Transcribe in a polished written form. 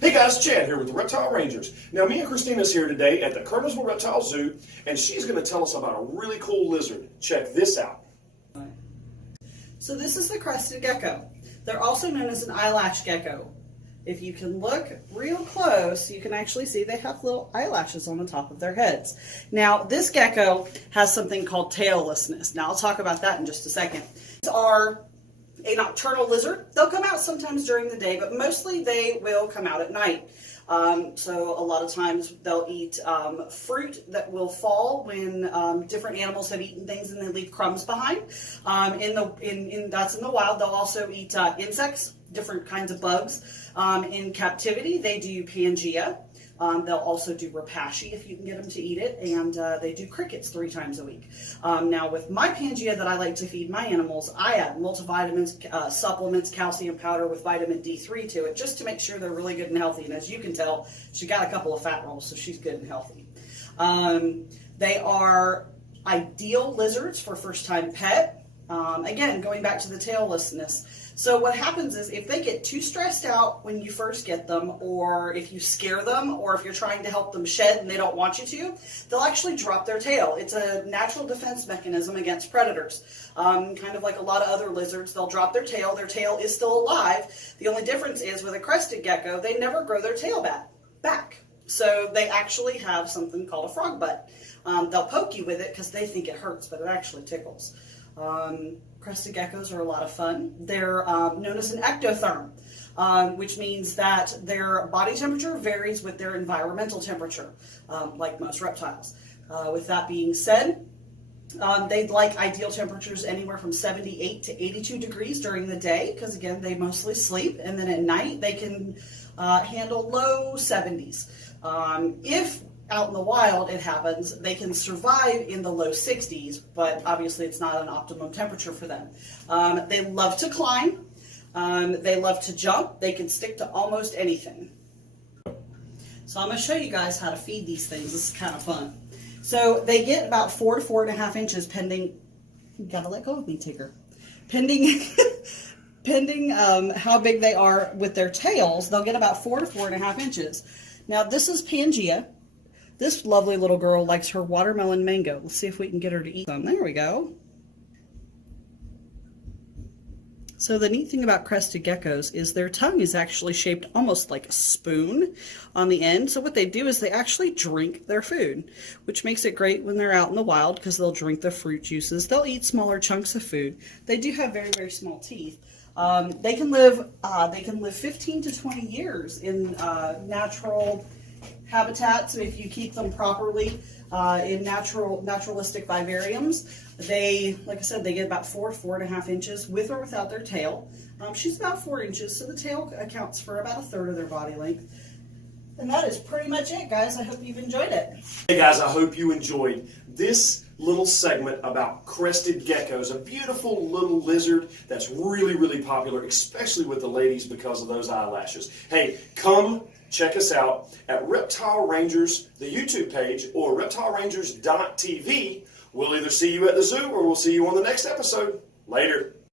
Hey guys, Chad here with the Reptile Rangers. Now me and Christina's here today at the Kernersville Reptile Zoo, and she's going to tell us about a really cool lizard. Check this out. So this is the Crested Gecko. They're also known as an eyelash gecko. If you can look real close, you can actually see they have little eyelashes on the top of their heads. Now, this gecko has something called taillessness. Now, I'll talk about that in just a second. These are a nocturnal lizard. They'll come out sometimes during the day, but mostly they will come out at night. So a lot of times they'll eat fruit that will fall when different animals have eaten things and they leave crumbs behind. That's in the wild. They'll also eat insects, different kinds of bugs. In captivity, they do Pangea. They'll also do Rapashi if you can get them to eat it, and they do crickets 3 times a week. Now with my Pangea that I like to feed my animals, I add multivitamins, supplements, calcium powder with vitamin D3 to it just to make sure they're really good and healthy. And as you can tell, she got a couple of fat rolls, so she's good and healthy. They are ideal lizards for first-time pet. Again, going back to the taillessness. So what happens is if they get too stressed out when you first get them, or if you scare them, or if you're trying to help them shed and they don't want you to, they'll actually drop their tail. It's a natural defense mechanism against predators. Kind of like a lot of other lizards, they'll drop their tail. Their tail is still alive. The only difference is with a crested gecko, they never grow their tail back. So they actually have something called a frog butt. They'll poke you with it because they think it hurts, but it actually tickles. Crested geckos are a lot of fun. They're known as an ectotherm, which means that their body temperature varies with their environmental temperature, like most reptiles. With that being said, they'd like ideal temperatures anywhere from 78 to 82 degrees during the day, because again, they mostly sleep, and then at night they can handle low 70s. If out in the wild it happens, they can survive in the low 60s, but obviously it's not an optimum temperature for them. They love to climb, they love to jump, they can stick to almost anything. So I'm going to show you guys how to feed these things. This is kind of fun. So they get about 4 to 4.5 inches pending, you gotta let go of me, Tigger, pending how big they are with their tails. They'll get about 4 to 4.5 inches. Now this is Pangea. This lovely little girl likes her watermelon mango. Let's see if we can get her to eat some. There we go. So the neat thing about crested geckos is their tongue is actually shaped almost like a spoon on the end. So what they do is they actually drink their food, which makes it great when they're out in the wild because they'll drink the fruit juices. They'll eat smaller chunks of food. They do have very, very small teeth. They can live 15 to 20 years in natural habitats if you keep them properly in naturalistic vivariums. They, like I said, they get about 4 to 4.5 inches with or without their tail. She's about 4 inches, so the tail accounts for about 1/3 of their body length. And that is pretty much it, guys. I hope you've enjoyed it. Hey guys, I hope you enjoyed this little segment about crested geckos, a beautiful little lizard that's really, really popular, especially with the ladies because of those eyelashes. Hey, come check us out at Reptile Rangers, the YouTube page, or reptilerangers.tv. We'll either see you at the zoo or we'll see you on the next episode. Later.